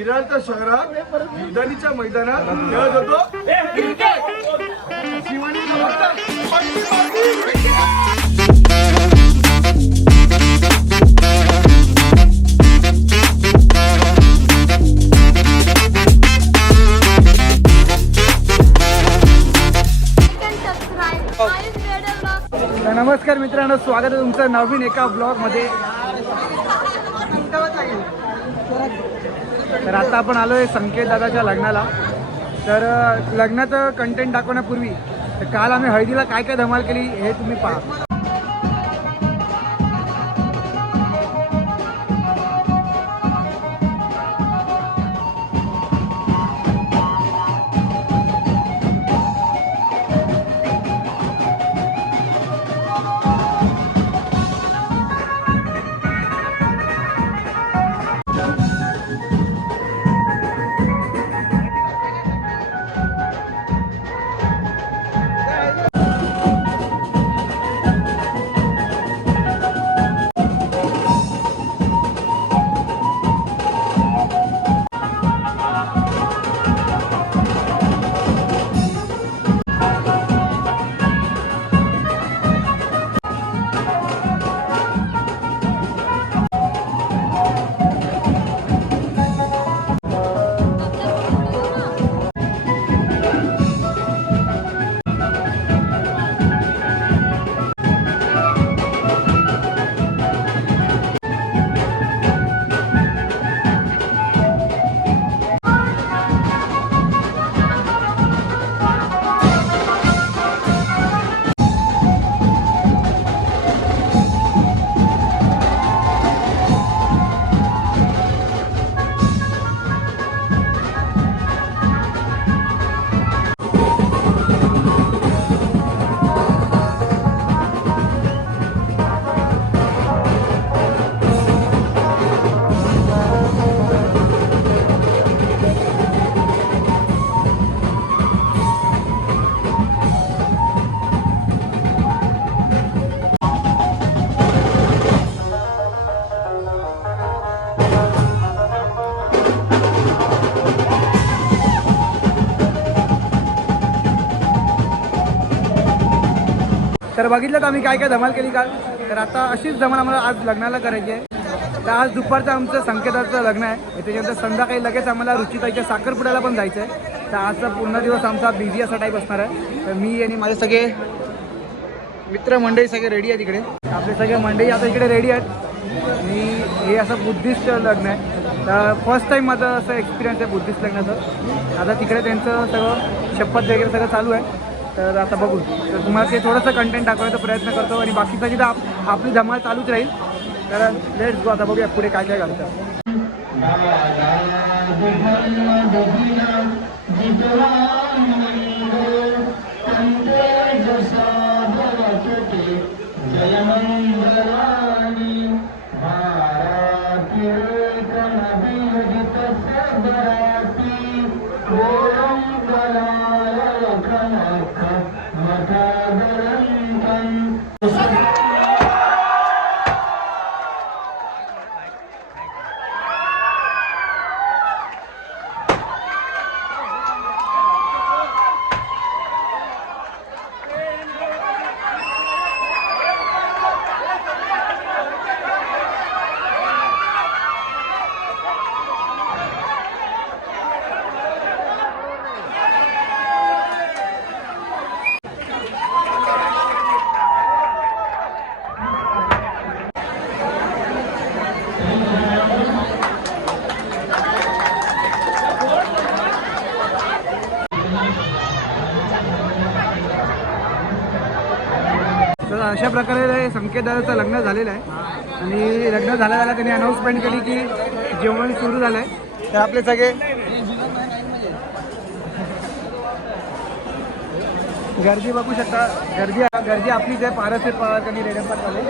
विरारच्या शहरात मैदानीच्या मैदानात खेळत होतो. शिवानी नमस्कार. मित्रांनो स्वागत आहे तुमचं नवीन एका ब्लॉगमध्ये तर आता आपण आलो आहे संकेत दादाच्या लग्नाला. तर लग्नाचं कंटेंट दाखवण्यापूर्वी तर काल आम्ही हळदीला काय काय धमाल केली हे तुम्ही पहा. बघितलं का आम्ही काय काय धमाल केली काल? तर आता अशीच धमाल आम्हाला आज लग्नाला करायची आहे. तर आज दुपारचं आमचं संकेताचं लग्न आहे. त्याच्यानंतर संध्याकाळी लगेच आम्हाला रुचिताईच्या साखरपुड्याला पण जायचं आहे तर आजचा पूर्ण दिवस आमचा बिझी असा टाईप असणार आहे. तर मी आणि माझे सगळे मित्रमंडळी सगळे रेडी आहे तिकडे आपले सगळे मंडळी आता इकडे रेडी आहेत. मी हे असं बुद्धिस्ट लग्न आहे. तर फर्स्ट टाईम माझं असं एक्सपिरियन्स आहे बुद्धिस्ट लग्नाचं. आता तिकडे त्यांचं सगळं शपथ वगैरे सगळं चालू आहे. तर आता बघू. तर तुम्हाला ते थोडंसं कंटेंट दाखवण्याचा प्रयत्न करतो आणि बाकीचा जिथं आप आपली धमाल चालूच राहील. तर लेट्स गो आता बघूया पुढे काय काय घालतं तर अशा प्रकारे लग्न झालेलं आहे. आणि लग्न झाल्या झालं त्यांनी अनाऊन्समेंट केली की जेवण सुरू झालं आहे तर आपले सगळे गर्दी बघू शकता. गर्दी गर्दी आपलीच आहे पारसे कधी आणि रेडंपतवाले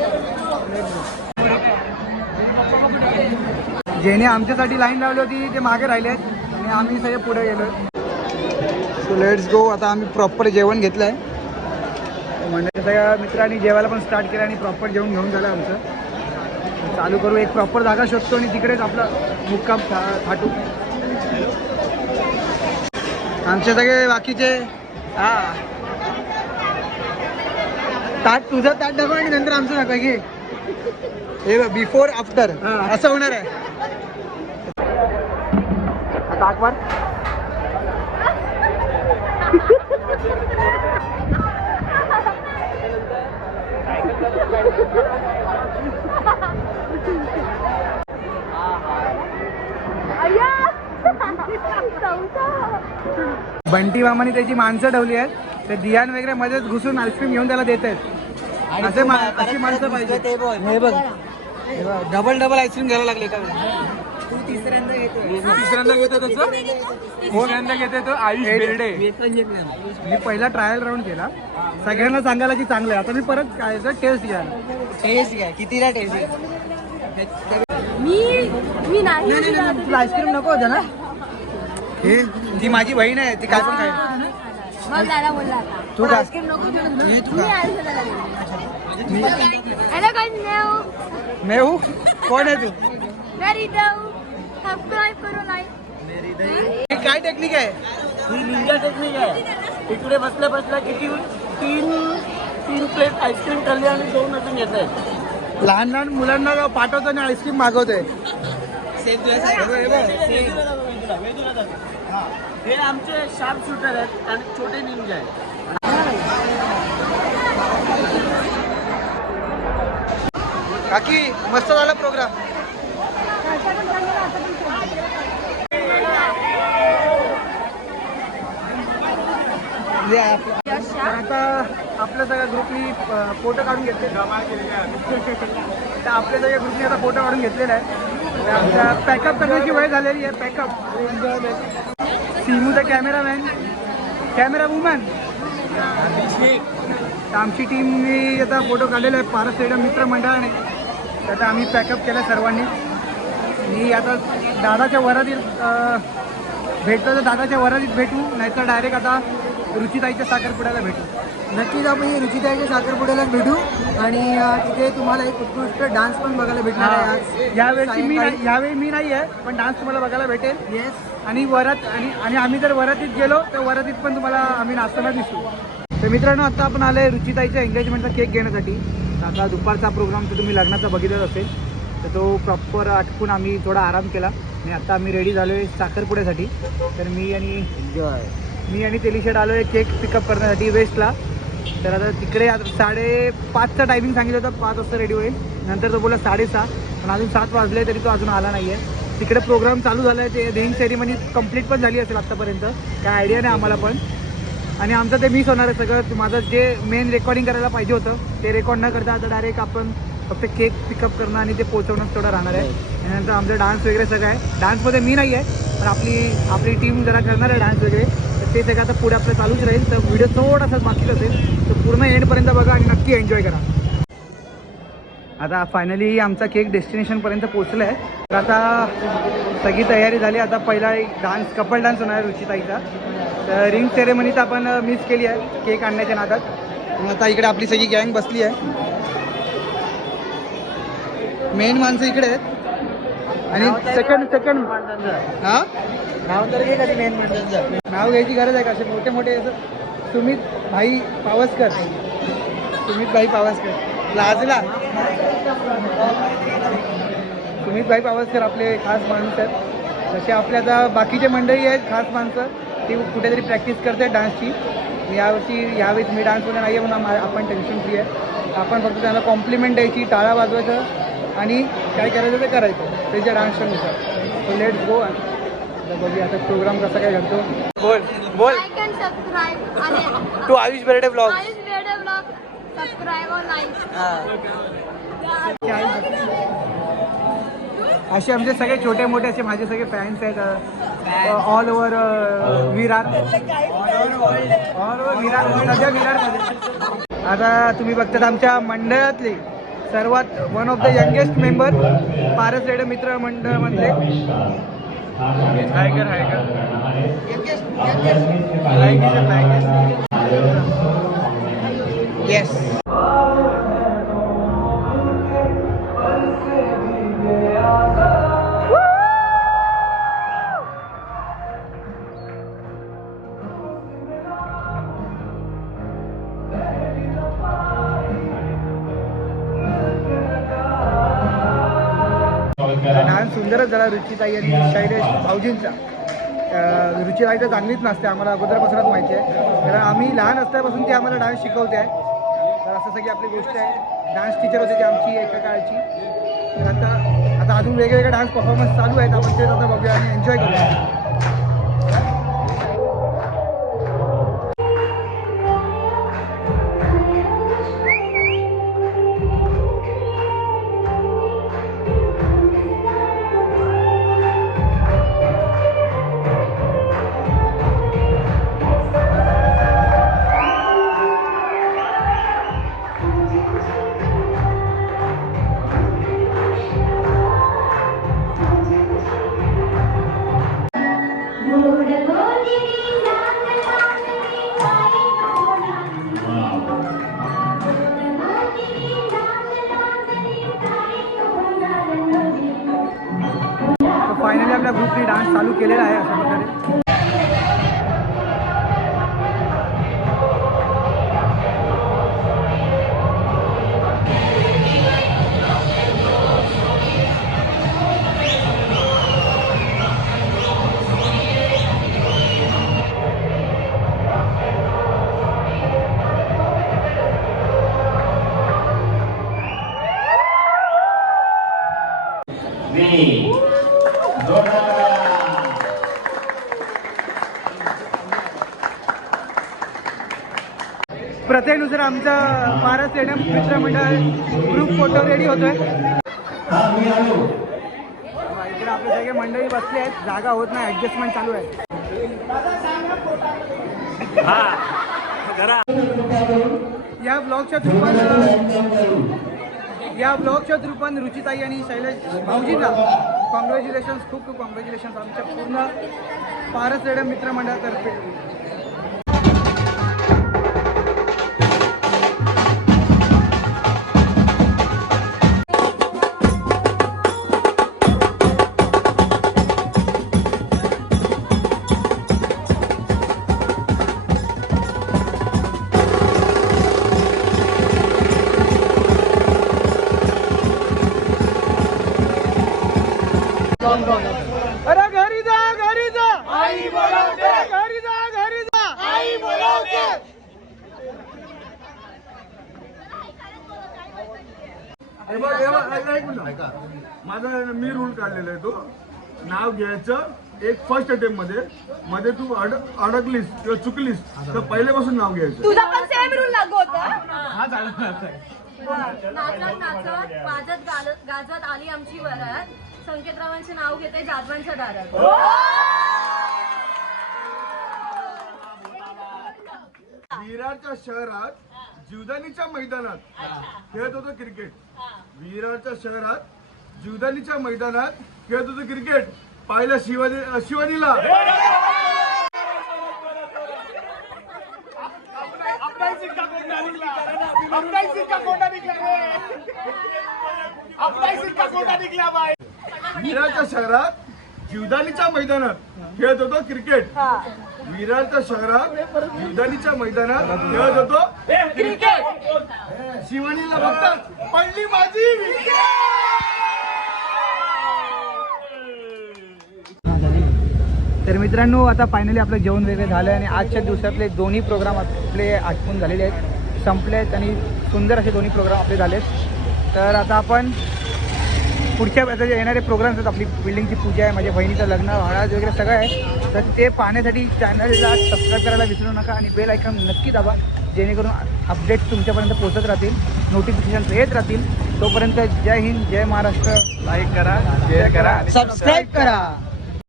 ज्याने आमच्यासाठी लाईन लावली होती ते मागे राहिले आहेत. आणि आम्ही सगळे पुढे गेलो सो लेट्स गो आता आम्ही प्रॉपर जेवण घेतलं आहे सगळ्या मित्रांनी जेवायला पण स्टार्ट केलं आणि प्रॉपर जेवण घेऊन झालं आमचं. चालू करू एक प्रॉपर जागा शोधतो आणि तिकडेच आपला मुक्काम था थाटू. आमचे सगळे बाकीचे हा. ताट तुझं ताट दाखव आणि नंतर आमचं दाखव घे. हे बिफोर आफ्टर असं होणार आहे. ताट बंटी मामाने त्याची माणसं ठेवली आहेत. ते दियान वगैरे मध्येच घुसून आईस्क्रीम घेऊन त्याला देत आहेत. असे मा- अशी माणसं पाहिजे हे बघ. डबल डबल आईस्क्रीम घ्यायला लागले का? तिसऱ्यांदा घेतो तसं? घेतो तो आयुष बेर्डे. मी पहिला ट्रायल राऊंड केला. सगळ्यांना सांगायला की चांगलं आहे. आता मी परत काय टेस्ट घ्यायला टेस्ट घ्या. कितीला टेस्ट मी मी नाही तुला आईस्क्रीम नको होतं ना? हे? ती माझी बहीण आहे ती काय पण काय मग दादा बोलला आता. तू का? आईस्क्रीम नको तुला हे तू मी का? आईस्क्रीम दादा बोलला. मी Hello guys, मैं मैं हूँ कोण आहे तू? मैं रीता हूँ सब्सक्राइब करो लाइक हे काय टेक्निक आहे? ही निंजा टेक्निक आहे. इकडे बसल्या बसल्या किती तीन तीन प्लेट आईस्क्रीम खाल्ली आणि दोन अजून येत आहेत. लहान लहान मुलांना पाठवतो आणि आईस्क्रीम मागवतोय? हे. आमचे शार्प शूटर आहेत आणि छोटे निंजा आहेत. काकी, मस्त झाला प्रोग्राम आता आपल्या सगळ्या ग्रुपनी फ़ोटो काढून घेतले. तर आपल्या सगळ्या ग्रुपनी आता फ़ोटो काढून घेतलेला आहे. आमच्या पॅकअप करण्याची वेळ झालेली आहे. Pack up Simu the cameraman camera woman आमची टीमनी आता फोटो काढलेला आहे पारस स्टेडियम मित्रमंडळाने. तर आता आम्ही पॅकअप केलं सर्वांनी. मी आता दादाच्या वरातीत भेटतो तर दादाच्या वरातीत भेटू. नाहीतर डायरेक्ट आता रुचिताईच्या साखरपुड्याला भेटू. नक्कीच आपण रुचिताईच्या साखरपुड्याला भेटू. आणि तिथे तुम्हाला एक उत्कृष्ट डान्स पण बघायला भेटणार यावेळी मी यावेळी मी नाही आहे पण डान्स तुम्हाला बघायला भेटेल. येस आणि वरात आणि आणि आम्ही जर वरातीत गेलो तर वरातीत पण तुम्हाला आम्ही नाचताना दिसू. तर मित्रांनो आता आपण आलोय रुचिताईच्या एंगेजमेंटचा केक घेण्यासाठी. आता दुपारचा प्रोग्राम तर तुम्ही लग्नाचा बघितलाच असेल. तर तो प्रॉपर आटपून आम्ही थोडा आराम केला. आणि आता आम्ही रेडी झालो आहे साखरपुड्यासाठी. तर मी आणि मी आणि तेलिशेड आलो आहे केक पिकअप करण्यासाठी वेस्टला तर आता तिकडे आता साडेपाचचा टायमिंग सांगितलं होतं पाच वाजता रेडी होईल. नंतर तो बोला साडेसहा. पण अजून सात वाजले तरी तो अजून आला नाही आहे तिकडे प्रोग्राम चालू झाला आहे ते रिंग सेरेमनी कंप्लीट पण झाली असेल आत्तापर्यंत काय आयडिया नाही आम्हाला पण. आणि आमचं ते मिस होणार आहे सगळं. माझं जे मेन रेकॉर्डिंग करायला पाहिजे होतं ते रेकॉर्ड न करता आता डायरेक्ट आपण फक्त केक पिकअप करणं आणि ते पोहोचवणं तेवढं राहणार आहे. आणि नंतर आमचं डान्स वगैरे सगळं आहे. डान्समध्ये मी नाही आहे पण आपली आपली टीम जरा करणार आहे डान्स वगैरे. तर ते सगळं आता पुढे आपलं चालूच राहील. तर व्हिडिओ थोडासा बाकीच असेल तर पूर्ण एंडपर्यंत बघा आणि नक्की एन्जॉय करा. आता फायनली आमचा केक डेस्टिनेशनपर्यंत पोचला आहे आता सगळी तयारी झाली. आता पहिला एक डान्स कपल डान्स होणार आहे रुचिताईचा. तर रिंग सेरेमनी तर आपण मिस केली आहे. केक आणण्याच्या नादात. आता इकडे आपली सगळी गँग बसली आहे. मेन माणसं इकडे आहेत. आणि सेकंड सेकंड हा? नाव तर घे कधी मेन माणसांचं. नाव घ्यायची गरज आहे का? असे मोठे मोठे असं. सुमित भाई पावसकर. सुमित भाई पावसकर. लाजला. सुमित भाई पावसकर आपले खास माणूस आहेत तसे आपले आता बाकीचे मंडळी आहेत खास माणसं ती कुठेतरी प्रॅक्टिस करते डान्सची यावर्षी यावेळेस मी डान्स वगैरे नाही आहे म्हणून आपण टेन्शन फ्री आहे. आपण फक्त त्यांना कॉम्प्लिमेंट द्यायची टाळा वाजवायचं आणि काय करायचं ते करायचं. त्याच्या डान्सच्या नुसार. सो लेट्स गो बघूया आता प्रोग्राम कसा काय घडतो. बोल बोल. To Ayush Berde blog Ayush Vede blog subscribe और लाइक असे आमचे सगळे छोटे मोठे असे माझे सगळे फॅन्स आहेत all over Virar. All over Virar सध्या विरारमध्ये. आता तुम्ही बघतात आमच्या मंडळातले सर्वात one of the youngest member Paras Rede मित्र मंडळमधले. हायकर हायकर येस सुंदरच झाला रुचिताई आणि शैलेश भाऊजींचा. रुचिताई तर चांगलीच नसते आम्हाला अगोदरपासूनच माहिती आहे. कारण आम्ही लहान असल्यापासून ती आम्हाला डान्स शिकवते आहे. तर असं सगळी आपली गोष्ट आहे. डान्स टीचर होते ती आमची एका काळची. तर आता आता अजून वेगवेगळे डान्स परफॉर्मन्स चालू आहेत. आपण ते आता बघूया आणि एन्जॉय करूया. प्रत्येनुसार आमचा महाराज स्टेडियम मित्रमंडळ ग्रुप फोटो रेडी होतोय. इकडे आपले सगळे मंडळी बसले आहेत. जागा होत नाही ऍडजस्टमेंट चालू आहे. या ब्लॉगच्या थ्रुपान या ब्लॉगच्या थ्रुपान रुचिताई आणि शैलेश भाऊजींना कॉंग्रॅच्युलेशन्स खूप खूप कॉंग्रॅच्युलेशन्स आमच्या पूर्ण पारस स्टेडियम मित्रमंडळातर्फे. अरे घरी जा घरी जा. आई बोलावते. घरी जा घरी जा. आई बोलावते. हे हे. माझा मी रूल काढलेला आहे तो. नाव घ्यायचं एक फर्स्ट अटेम्प्टमध्ये. मध्ये तू अड अडकलीस किंवा चुकलीस तर पहिल्यापासून नाव घ्यायचं. तुझा पण सेम रूल लागू होता. नाचत नाचत वाजत गालत गाजत आली आमची वरात संकेतरावांचे नाव घेते जाधवांच्या दारात. विरारच्या शहरात जीवदानीच्या मैदानात खेळत होतो क्रिकेट. विरारच्या शहरात जीवदानीच्या मैदानात खेळत होतो क्रिकेट. पाहिलं शिवाजी शिवानीला विरारच्या शहरात जीवदानीच्या मैदानात खेळत होतो क्रिकेट. विरारच्या शहरात जीवदानीच्या मैदानात खेळत होतो क्रिकेट! शिवानीला बघतात पडली माझी तर मित्रांनो आता फायनली आपलं जेवण वगैरे झालं आणि आजच्या दिवसातले दोन्ही प्रोग्राम आपले आटपून झालेले आहेत. संपले आहेत आणि सुंदर असे दोन्ही प्रोग्राम आपले झालेत. तर आता आपण पुढच्या आता जे येणारे प्रोग्राम्स आहेत आपली बिल्डिंगची पूजा आहे माझ्या बहिणीचं लग्न हळद वगैरे सगळं आहे. तर ते पाहण्यासाठी चॅनलला सबस्क्राईब करायला विसरू नका आणि बेल आयकॉन नक्की दाबा जेणेकरून अपडेट्स तुमच्यापर्यंत पोहोचत राहतील नोटिफिकेशन येत राहतील. तोपर्यंत जय हिंद जय महाराष्ट्र. लाईक करा शेअर करा सबस्क्राईब करा.